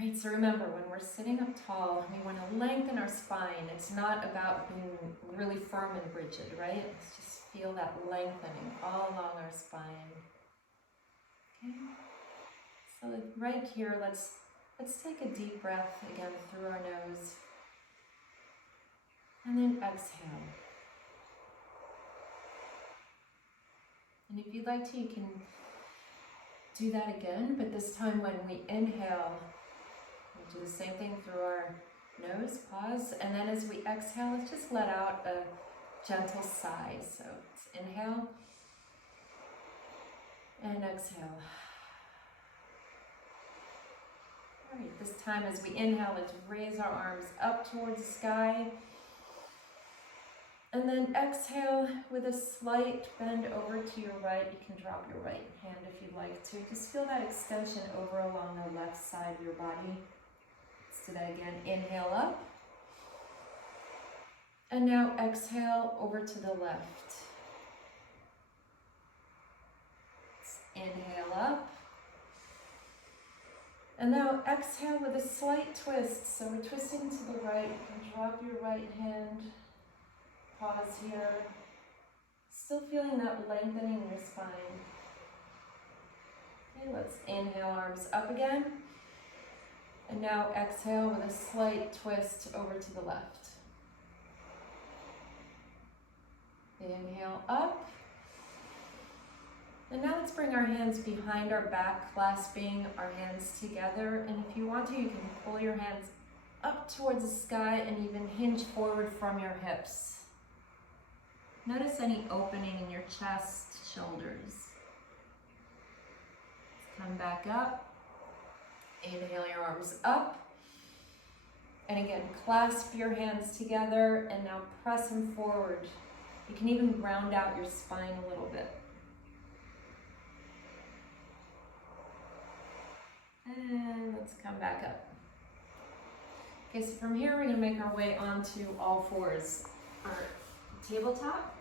Right, so remember, when we're sitting up tall, we want to lengthen our spine. It's not about being really firm and rigid, right? Let's just feel that lengthening all along our spine. Okay, so right here, let's take a deep breath again through our nose. And then exhale. And if you'd like to, you can do that again, but this time when we inhale, we'll do the same thing through our nose, pause, and then as we exhale, let's just let out a gentle sigh. So let's inhale and exhale. All right, this time as we inhale, let's raise our arms up towards the sky. And then exhale with a slight bend over to your right. You can drop your right hand if you'd like to. Just feel that extension over along the left side of your body. Let's do that again. Inhale up. And now exhale over to the left. Let's inhale up. And now exhale with a slight twist. So we're twisting to the right. You can drop your right hand. Pause here. Still feeling that lengthening in your spine. Okay, let's inhale, arms up again. And now exhale with a slight twist over to the left. Inhale up. And now let's bring our hands behind our back, clasping our hands together. And if you want to, you can pull your hands up towards the sky and even hinge forward from your hips. Notice any opening in your chest, shoulders. Come back up. Inhale your arms up. And again, clasp your hands together and now press them forward. You can even round out your spine a little bit. And let's come back up. Okay, so from here we're going to make our way onto all fours. Our tabletop.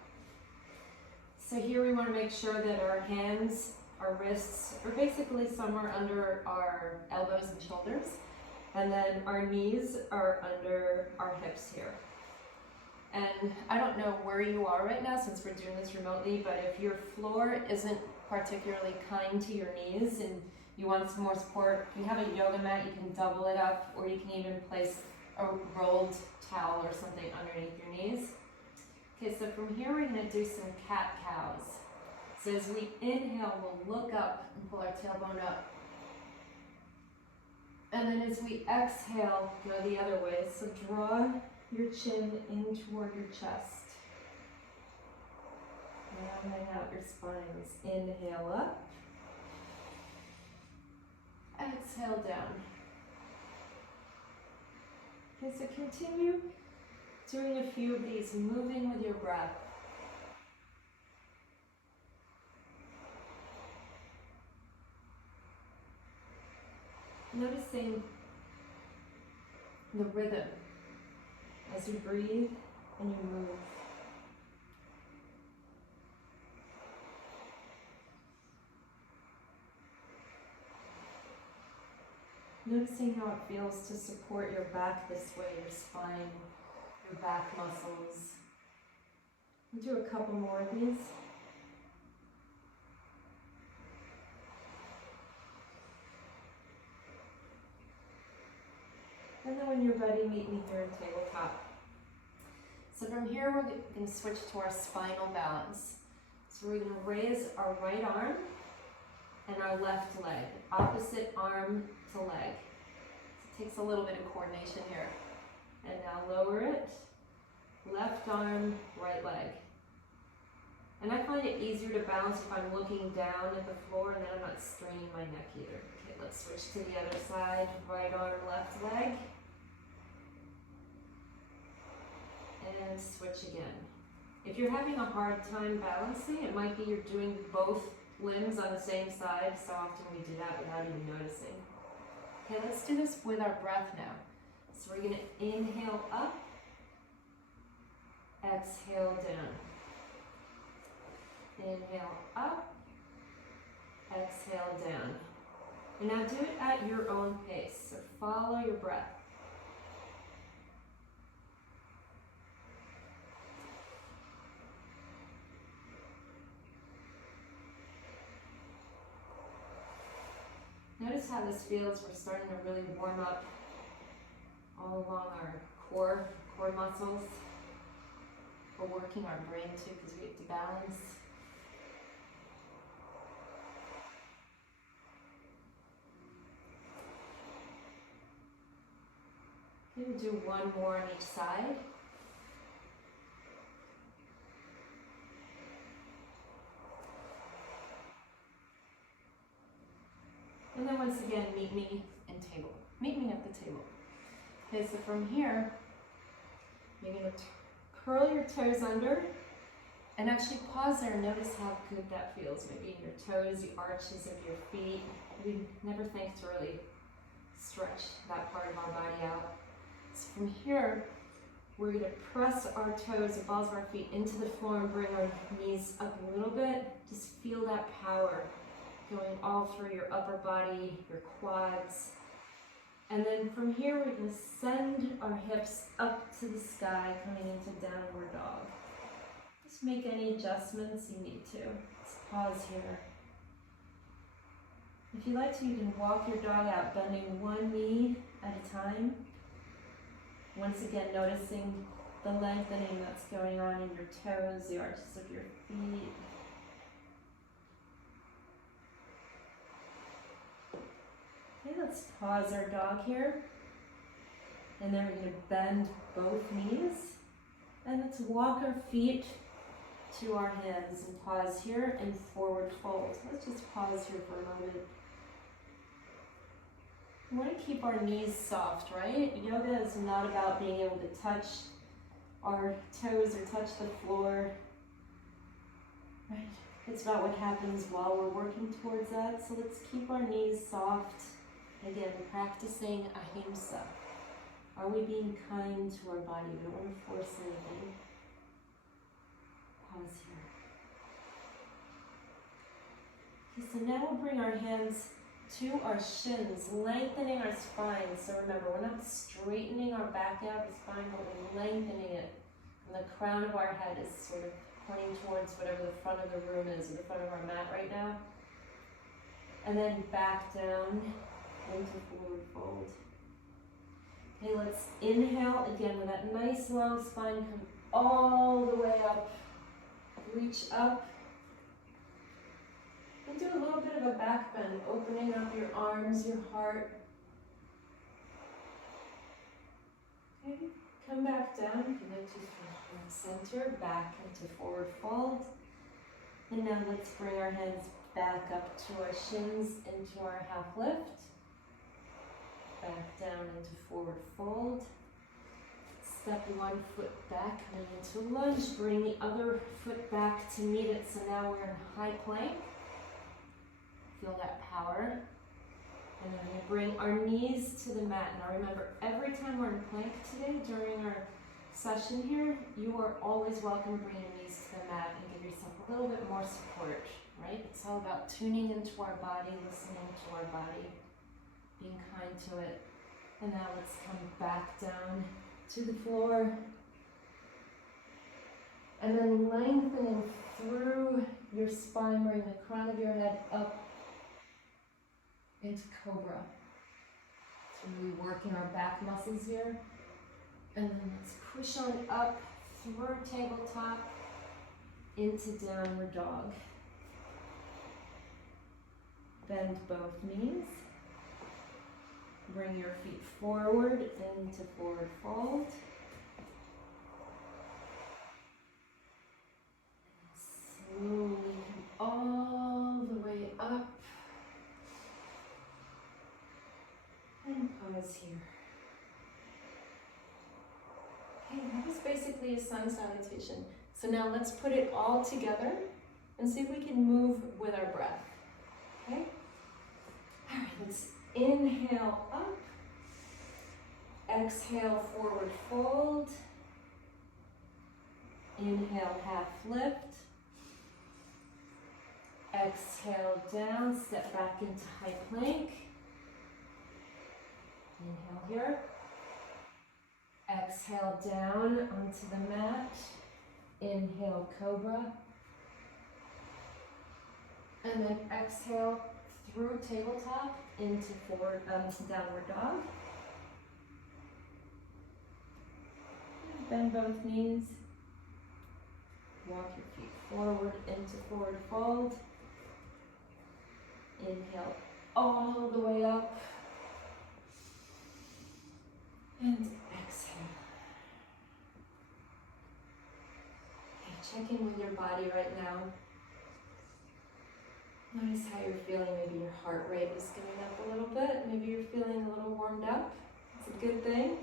So here we want to make sure that our hands, our wrists are basically somewhere under our elbows and shoulders, and then our knees are under our hips here. And I don't know where you are right now since we're doing this remotely, but if your floor isn't particularly kind to your knees and you want some more support, if you have a yoga mat, you can double it up, or you can even place a rolled towel or something underneath your knees. Okay, so from here we're going to do some cat-cows. So as we inhale, we'll look up and pull our tailbone up. And then as we exhale, go the other way. So draw your chin in toward your chest. Rounding out your spines. Inhale up. Exhale down. Okay, so continue doing a few of these, moving with your breath. Noticing the rhythm as you breathe and you move. Noticing how it feels to support your back this way, your spine, your back muscles. We'll do a couple more of these. And then when you're ready, meet me here in tabletop. So from here, we're going to switch to our spinal balance. So we're going to raise our right arm and our left leg, opposite arm to leg. So it takes a little bit of coordination here. And now lower it, left arm, right leg. And I find it easier to balance if I'm looking down at the floor and then I'm not straining my neck either. Okay, let's switch to the other side, right arm, left leg. And switch again. If you're having a hard time balancing, it might be you're doing both limbs on the same side. So often we do that without even noticing. Okay, let's do this with our breath now. So we're going to inhale up, exhale down. Inhale up, exhale down. And now do it at your own pace. So follow your breath. Notice how this feels. We're starting to really warm up all along our core muscles. We're working our brain too because we have to balance. We'll do one more on each side. And then once again, meet me in table. Meet me at the table. Okay, so from here, you're going to curl your toes under and actually pause there and notice how good that feels. Maybe in your toes, the arches of your feet. We never think to really stretch that part of our body out. So from here, we're going to press our toes, the balls of our feet into the floor and bring our knees up a little bit. Just feel that power going all through your upper body, your quads. And then from here, we're going to send our hips up to the sky, coming into downward dog. Just make any adjustments you need to. Just pause here. If you like to, you can walk your dog out, bending one knee at a time. Once again, noticing the lengthening that's going on in your toes, the arches of your feet. Okay, let's pause our dog here. And then we're going to bend both knees. And let's walk our feet to our hands and pause here and forward fold. Let's just pause here for a moment. We want to keep our knees soft, right? Yoga is not about being able to touch our toes or touch the floor, right? It's about what happens while we're working towards that. So let's keep our knees soft. Again, practicing Ahimsa. Are we being kind to our body? We don't want to force anything. Pause here. Okay, so now we'll bring our hands to our shins, lengthening our spine. So remember, we're not straightening our back out, the spine, but we're lengthening it. And the crown of our head is sort of pointing towards whatever the front of the room is, or the front of our mat right now. And then back down into forward fold. Okay, let's inhale again with that nice long spine. Come all the way up. Reach up. And do a little bit of a back bend, opening up your arms, your heart. Okay, come back down. If you like to from center, back into forward fold. And now let's bring our hands back up to our shins, into our half lift. Back down into forward fold. Step one foot back, coming into lunge. Bring the other foot back to meet it. So now we're in high plank. Feel that power. And then we're going to bring our knees to the mat. Now remember, every time we're in plank today, during our session here, you are always welcome to bring your knees to the mat and give yourself a little bit more support, right? It's all about tuning into our body, listening to our body, being kind to it. And now let's come back down to the floor. And then lengthening through your spine, bring the crown of your head up into cobra. So really working our back muscles here. And then let's push on up through tabletop into downward dog. Bend both knees. Bring your feet forward into forward fold. Slowly come all the way up. And pause here. Okay, that was basically a sun salutation. So now let's put it all together and see if we can move with our breath. Okay? All right, let's inhale up. Exhale, forward fold. Inhale, half lift. Exhale down, step back into high plank. Inhale here. Exhale down onto the mat. Inhale, cobra. And then exhale through tabletop into downward dog. Bend both knees. Walk your feet forward into forward fold. Inhale all the way up. And exhale. Okay, check in with your body right now. Notice how you're feeling. Maybe your heart rate is going up a little bit. Maybe you're feeling a little warmed up. It's a good thing.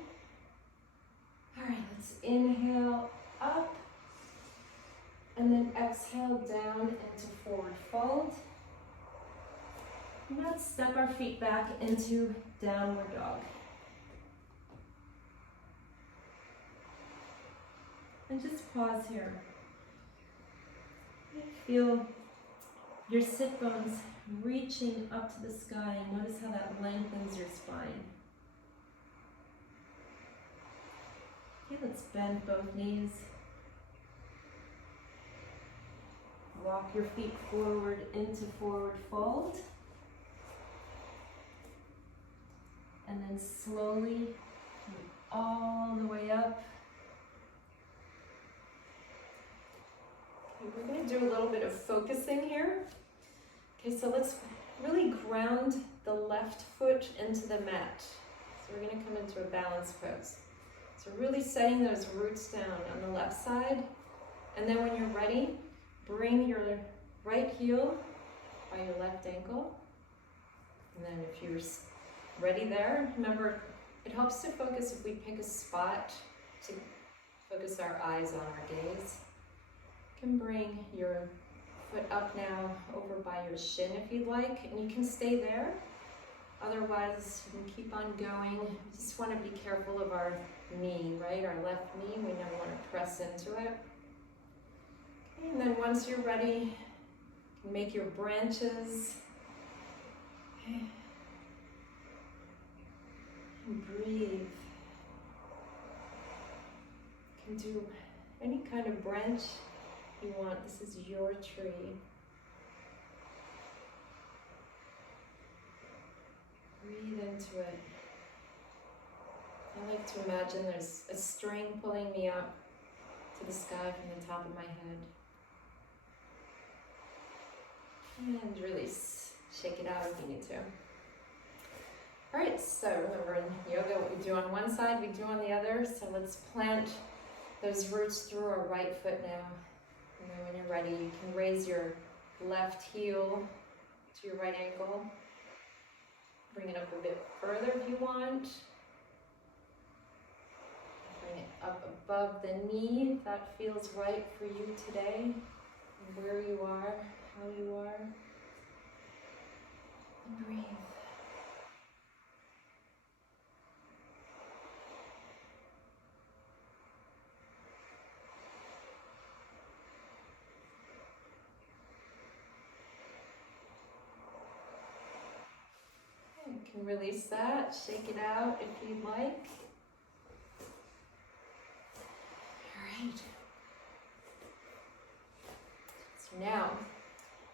All right, let's inhale up. And then exhale down into forward fold. And let's step our feet back into downward dog. And just pause here. Feel your sit bones reaching up to the sky. Notice how that lengthens your spine. Okay, let's bend both knees. Walk your feet forward into forward fold. And then slowly come all the way up. Okay, we're going to do a little bit of focusing here. Okay, so let's really ground the left foot into the mat. So we're going to come into a balance pose. So really setting those roots down on the left side. And then when you're ready, bring your right heel by your left ankle. And then if you're ready there, remember, it helps to focus if we pick a spot to focus our eyes on our gaze. You can bring your foot up now over by your shin if you'd like, and you can stay there. Otherwise, you can keep on going. We just want to be careful of our knee, right? Our left knee, we never want to press into it. Okay, and then once you're ready, you can make your branches. Okay. And breathe. You can do any kind of branch you want. This is your tree. Breathe into it. I like to imagine there's a string pulling me up to the sky from the top of my head. And release. Shake it out if you need to. All right, so remember in yoga, what we do on one side, we do on the other. So let's plant those roots through our right foot now. And then when you're ready, you can raise your left heel to your right ankle. Bring it up a bit further if you want. Bring it up above the knee if that feels right for you today. Where you are, how you are. And breathe. You can release that, shake it out if you'd like. All right. So now,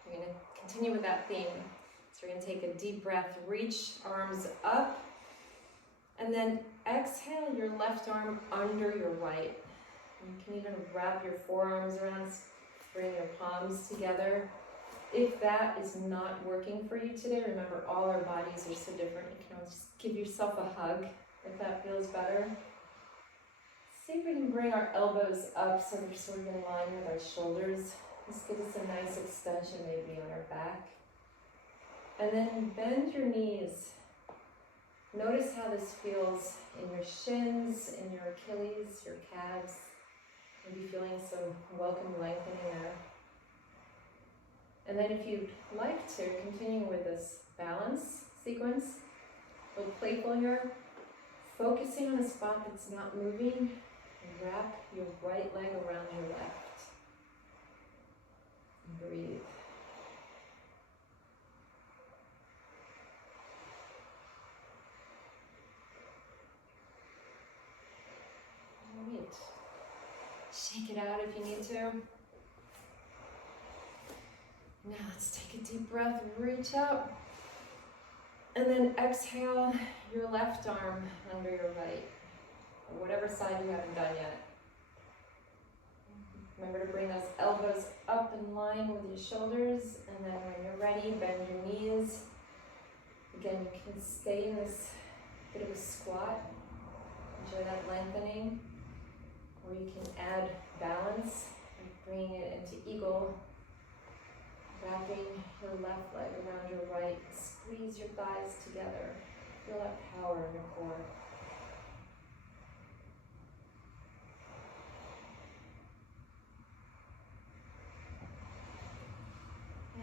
we're going to continue with that theme. So we're going to take a deep breath, reach arms up, and then exhale your left arm under your right. You can even wrap your forearms around, bring your palms together. If that is not working for you today, remember all our bodies are so different. You can always just give yourself a hug if that feels better. See if we can bring our elbows up so they're sort of in line with our shoulders. This gives us a nice extension maybe on our back. And then bend your knees. Notice how this feels in your shins, in your Achilles, your calves. Maybe feeling some welcome lengthening there. And then if you'd like to, continue with this balance sequence, a little playful here, focusing on a spot that's not moving, and wrap your right leg around your left. And breathe. Take it out if you need to. Now let's take a deep breath, reach up. And then exhale your left arm under your right, or whatever side you haven't done yet. Remember to bring those elbows up in line with your shoulders, and then when you're ready, bend your knees. Again, you can stay in this bit of a squat. Enjoy that lengthening. Or you can add balance by bringing it into eagle. Wrapping your left leg around your right. Squeeze your thighs together. Feel that power in your core.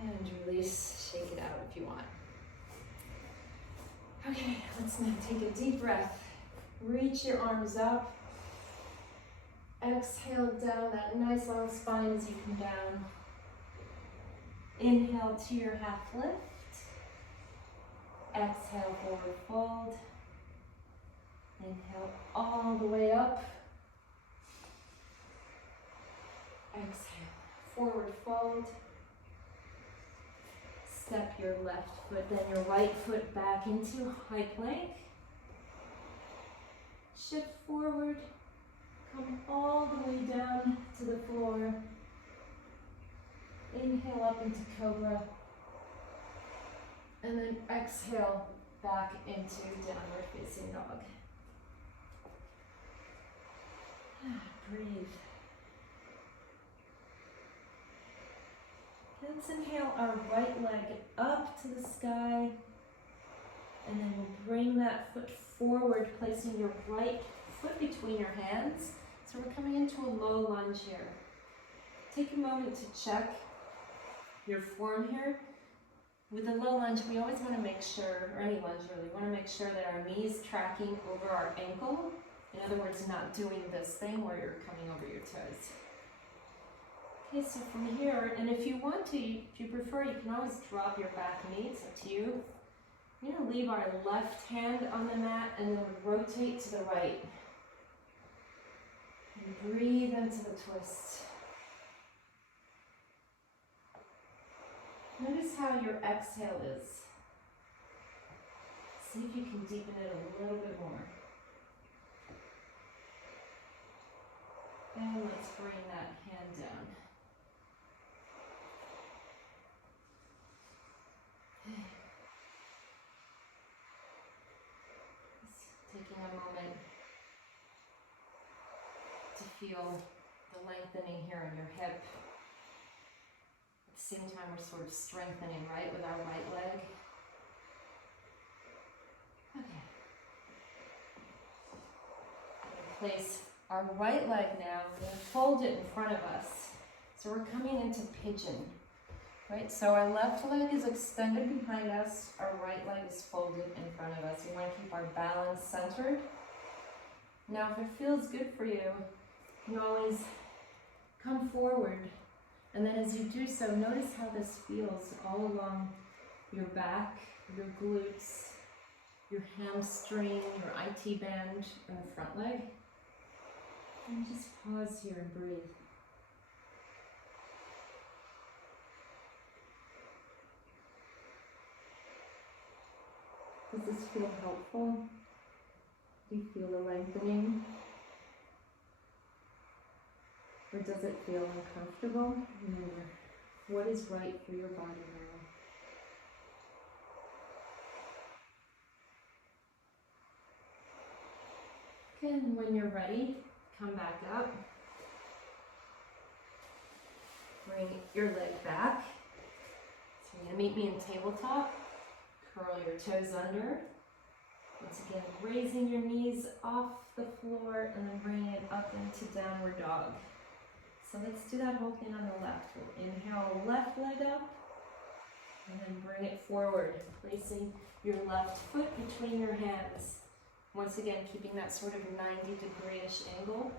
And release, shake it out if you want. Okay, let's now take a deep breath. Reach your arms up. Exhale down that nice long spine as you come down. Inhale to your half lift. Exhale, forward fold. Inhale all the way up. Exhale, forward fold. Step your left foot, then your right foot back into high plank. Shift forward, come all the way down to the floor. Inhale up into cobra. And then exhale back into downward facing dog. Breathe. Let's inhale our right leg up to the sky, and then we'll bring that foot forward, placing your right foot between your hands. So we're coming into a low lunge here. Take a moment to check your form here. With a low lunge, we always want to make sure, or any lunge really, we want to make sure that our knee is tracking over our ankle. In other words, not doing this thing where you're coming over your toes. Okay, so from here, and if you want to, if you prefer, you can always drop your back knee, it's up to you. We're going to leave our left hand on the mat and then rotate to the right. And breathe into the twist. Notice how your exhale is. See if you can deepen it a little bit more. And let's bring that hand down. Just taking a moment to feel the lengthening here in your hip. At the same time, we're sort of strengthening, right, with our right leg. Okay. Place our right leg now, we're going to fold it in front of us. So we're coming into pigeon, right? So our left leg is extended behind us, our right leg is folded in front of us. We want to keep our balance centered. Now, if it feels good for you, you can always come forward. And then as you do so, notice how this feels all along your back, your glutes, your hamstring, your IT band, and the front leg. And just pause here and breathe. Does this feel helpful? Do you feel the lengthening? Or does it feel uncomfortable? Remember, what is right for your body now? Okay, and when you're ready, come back up. Bring your leg back. So you're going to meet me in tabletop. Curl your toes under. Once again, raising your knees off the floor and then bringing it up into downward dog. So let's do that whole thing on the left. We'll inhale, left leg up, and then bring it forward, placing your left foot between your hands. Once again, keeping that sort of 90-degree-ish angle.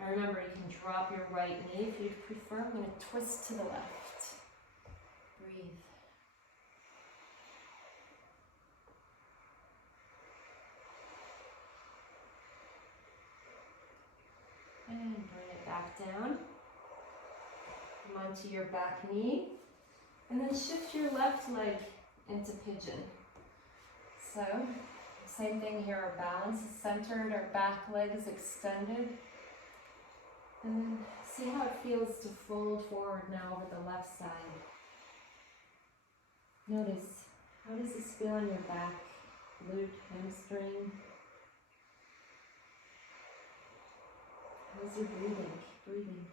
Now remember, you can drop your right knee if you'd prefer. I'm going to twist to the left. Breathe. And breathe. down. Come onto your back knee. And then shift your left leg into pigeon. So, same thing here, our balance is centered, our back leg is extended. And then see how it feels to fold forward now over the left side. Notice, how does this feel on your back, glute, hamstring? How's your breathing? Keep breathing.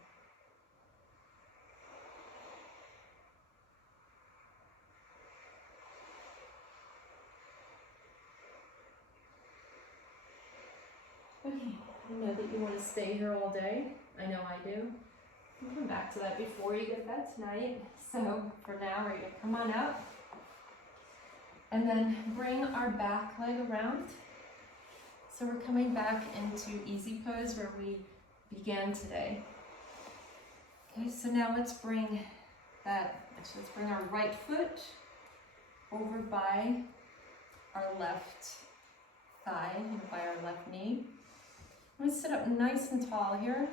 Okay, I know that you want to stay here all day. I know I do. We'll come back to that before you get to bed tonight. So for now, we're going to come on up. And then bring our back leg around. So we're coming back into easy pose where we began today. Okay, so now let's bring our right foot over by our left thigh, and by our left knee. I'm going to sit up nice and tall here.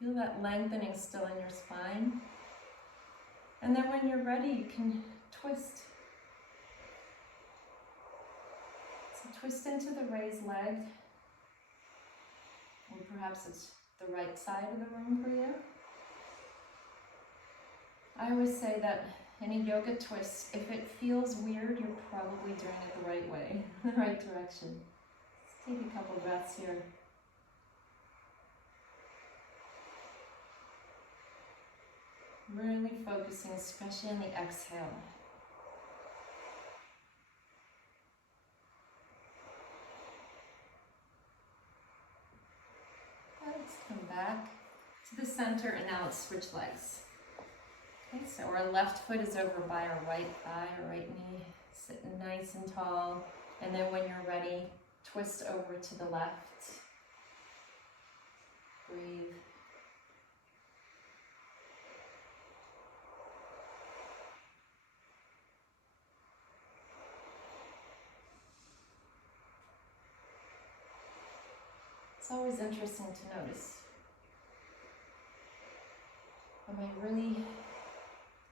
Feel that lengthening still in your spine. And then when you're ready, you can twist. So twist into the raised leg. Or perhaps it's the right side of the room for you. I always say that any yoga twist, if it feels weird, you're probably doing it the right way, the right direction. Let's take a couple breaths here. Really focusing, especially on the exhale. Let's come back to the center, and now let's switch legs. Okay, so our left foot is over by our right thigh, our right knee, sitting nice and tall. And then when you're ready, twist over to the left. Breathe. It's always interesting to notice. Am I really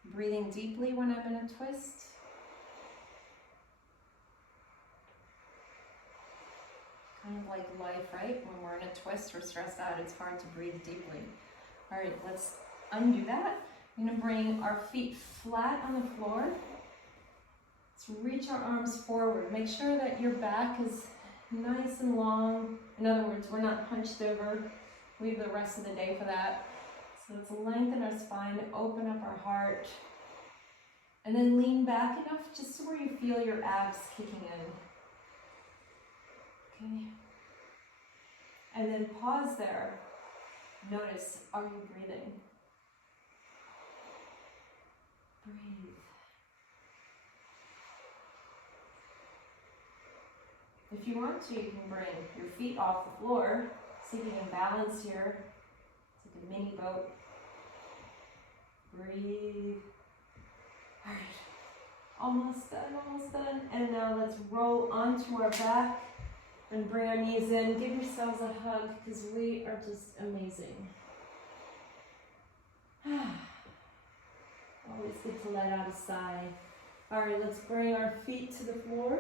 breathing deeply when I'm in a twist? Kind of like life, right? When we're in a twist or stressed out, it's hard to breathe deeply. All right, let's undo that. I'm going to bring our feet flat on the floor. Let's reach our arms forward. Make sure that your back is nice and long. In other words, we're not hunched over. We have the rest of the day for that. So let's lengthen our spine, open up our heart, and then lean back enough just to where you feel your abs kicking in. Okay. And then pause there. Notice, are you breathing? Breathe. If you want to, you can bring your feet off the floor. See if you can balance here. It's like a mini boat. Breathe. All right. Almost done, almost done. And now let's roll onto our back and bring our knees in. Give yourselves a hug because we are just amazing. Always good to let out a sigh. All right, let's bring our feet to the floor.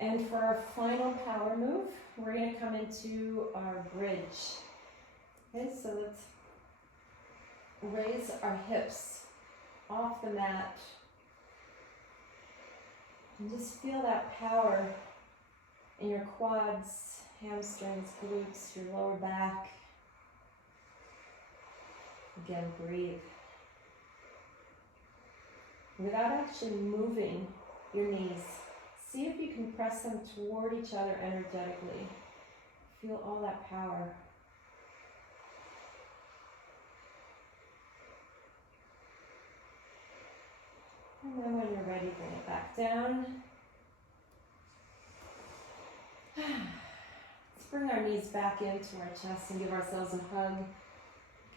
And for our final power move, we're going to come into our bridge. Okay, so let's raise our hips off the mat. And just feel that power in your quads, hamstrings, glutes, your lower back. Again, breathe. Without actually moving your knees, see if you can press them toward each other energetically. Feel all that power. And then when you're ready, bring it back down. Let's bring our knees back into our chest and give ourselves a hug.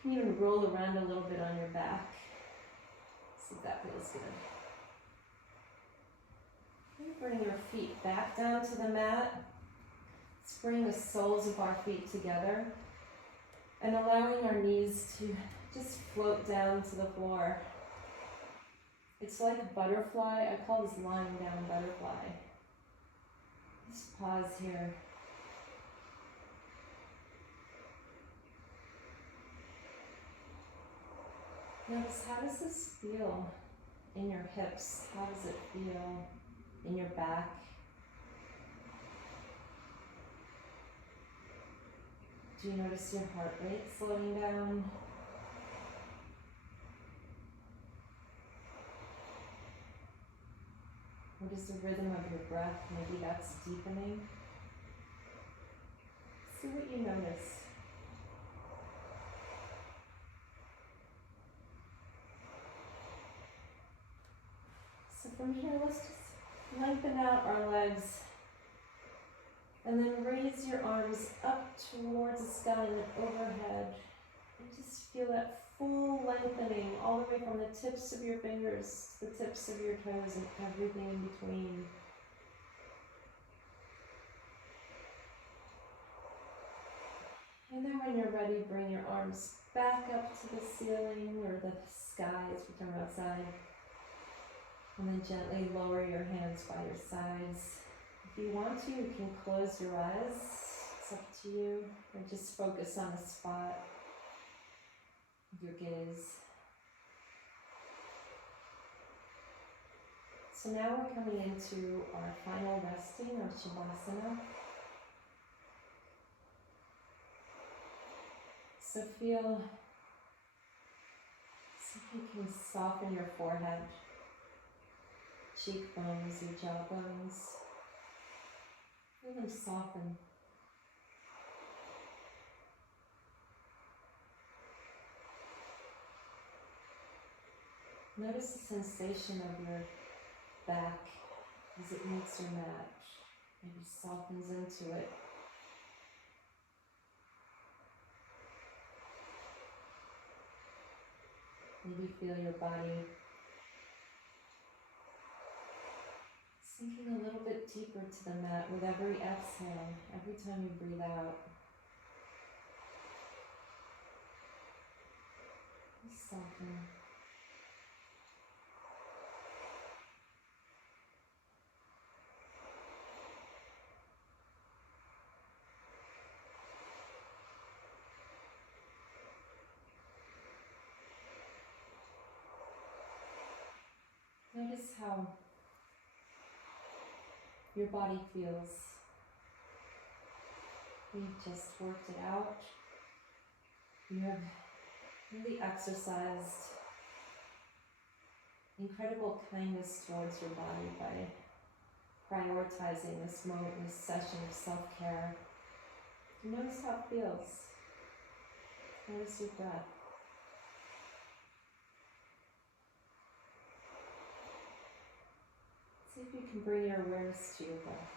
You can even roll around a little bit on your back. See if that feels good. Bring your feet back down to the mat. Let's bring the soles of our feet together. And allowing our knees to just float down to the floor. It's like a butterfly. I call this lying down butterfly. Just pause here. Notice, how does this feel in your hips? How does it feel in your back? Do you notice your heart rate slowing down? What is the rhythm of your breath? Maybe that's deepening. See what you notice. So from here, let's just lengthen out our legs. And then raise your arms up towards the sky and overhead. And just feel that full lengthening all the way from the tips of your fingers, the tips of your toes, and everything in between. And then when you're ready, bring your arms back up to the ceiling or the sky as we come outside. And then gently lower your hands by your sides. If you want to, you can close your eyes. It's up to you. Or just focus on a spot with your gaze. So now we're coming into our final resting, our Shavasana. So feel, see if you can soften your forehead, cheekbones, your jawbones. Feel them soften. Notice the sensation of your back as it meets your mat. Maybe softens into it. Maybe feel your body sinking a little bit deeper to the mat with every exhale, every time you breathe out. Just soften. Notice how your body feels. You've just worked it out. You have really exercised incredible kindness towards your body by prioritizing this moment, this session of self-care. Notice how it feels. Notice your breath. See if you can bring your awareness to your breath.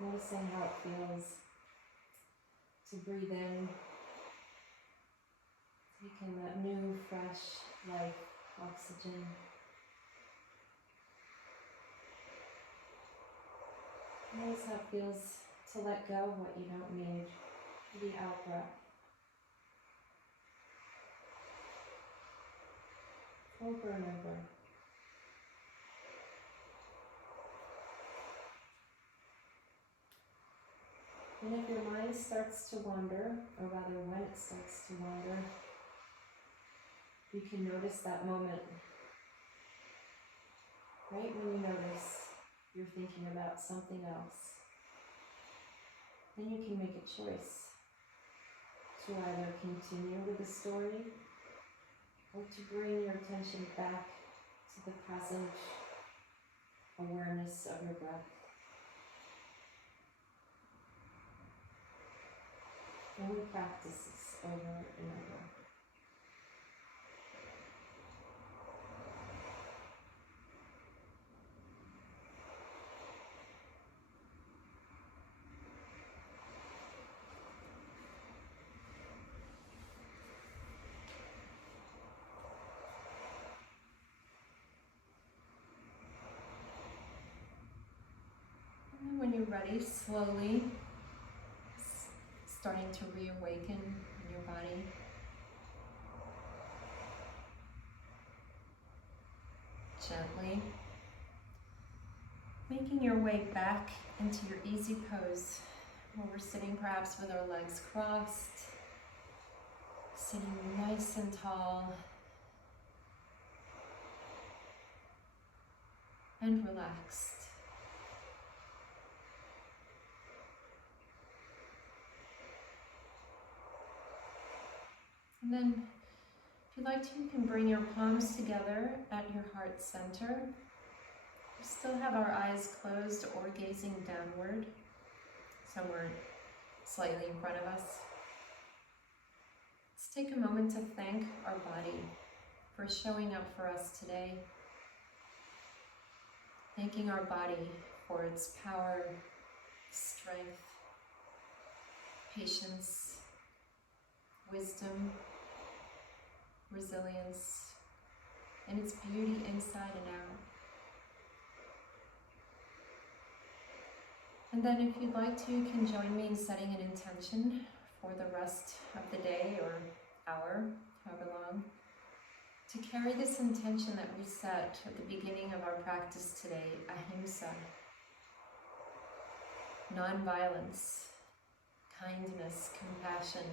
Noticing how it feels to breathe in, taking that new, fresh life, oxygen. Notice how it feels to let go of what you don't need, the out breath. Over and over. And if your mind starts to wander, or rather when it starts to wander, you can notice that moment. Right when you notice you're thinking about something else, then you can make a choice to either continue with the story or to bring your attention back to the present awareness of your breath. And we practice this over and over. When you're ready, body slowly starting to reawaken in your body. Gently making your way back into your easy pose, where we're sitting perhaps with our legs crossed, sitting nice and tall and relaxed. And then, if you'd like to, you can bring your palms together at your heart center. We still have our eyes closed or gazing downward, somewhere slightly in front of us. Let's take a moment to thank our body for showing up for us today. Thanking our body for its power, strength, patience, wisdom, resilience, and its beauty inside and out. And then if you'd like to, you can join me in setting an intention for the rest of the day or hour, however long, to carry this intention that we set at the beginning of our practice today, Ahimsa, non-violence, kindness, compassion,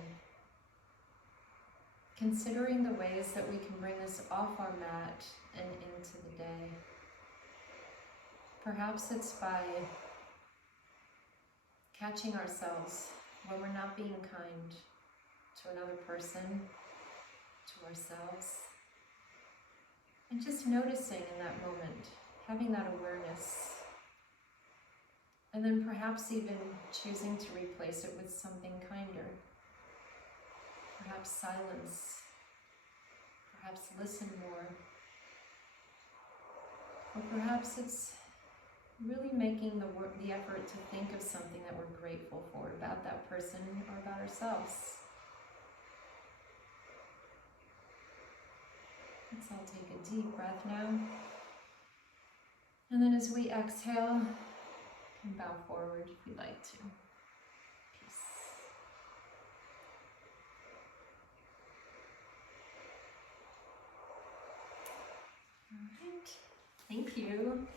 considering the ways that we can bring this off our mat and into the day. Perhaps it's by catching ourselves when we're not being kind to another person, to ourselves, and just noticing in that moment, having that awareness, and then perhaps even choosing to replace it with something kinder. Perhaps silence, perhaps listen more, or perhaps it's really making the effort to think of something that we're grateful for about that person or about ourselves. Let's all take a deep breath now. And then as we exhale, you can bow forward if you'd like to. Peace. All right. Thank you.